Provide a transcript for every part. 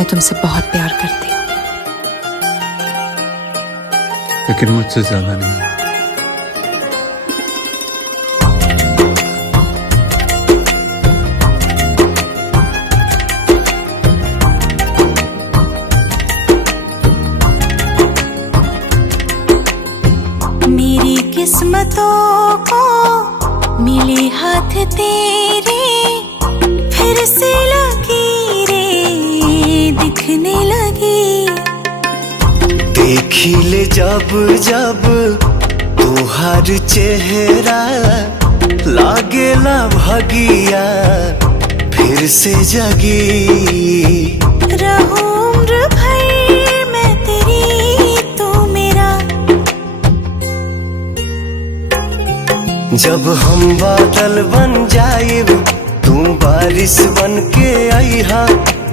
मैं तुमसे बहुत प्यार करती हूँ, लेकिन मुझसे ज्यादा नहीं। मेरी किस्मतों को मिले हाथ तेरे, फिर से लकीरें दिखने लगी। देखी ले जब जब तोहार चेहरा, लागेला भगिया फिर से जगी। रहूं उम्र भर मैं तेरी, तू मेरा। जब हम बादल बन जाइब, तू बारिश बन के आईहा।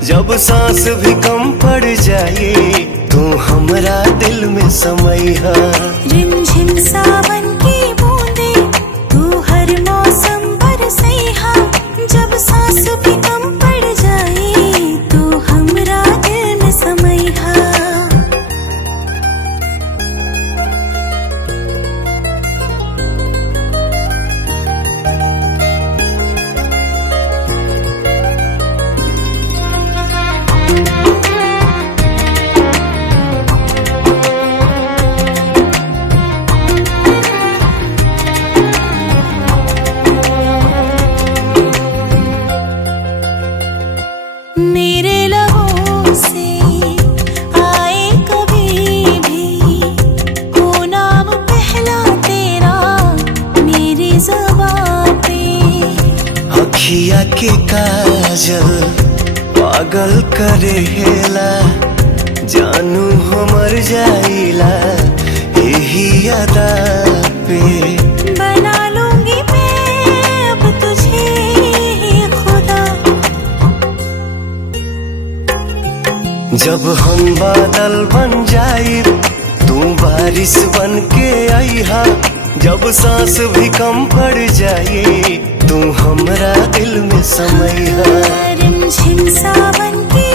जब सांस भी कम पड़ जाए, तू हमरा दिल में समैहा। रिमझिम सावन की बूंदे, तू हर मौसम बरसैहा। जब सांस भी कम पड़ जाए, तू हमरा दिल में समैहा। मेरे लबों से आए कभी भी, हो नाम पहला तेरा मेरी ज़बां पे। अखिया के काजल पागल करेला, जानू हमर जाइला यही अदा पे। बना लूंगी मैं अब तुझे ही खुदा। जब हम बादल बन जाए, तू बारिश बन के आईहा। जब सांस भी कम पड़ जाए, तू हमरा दिल में समैहा। रिमझिम सावन की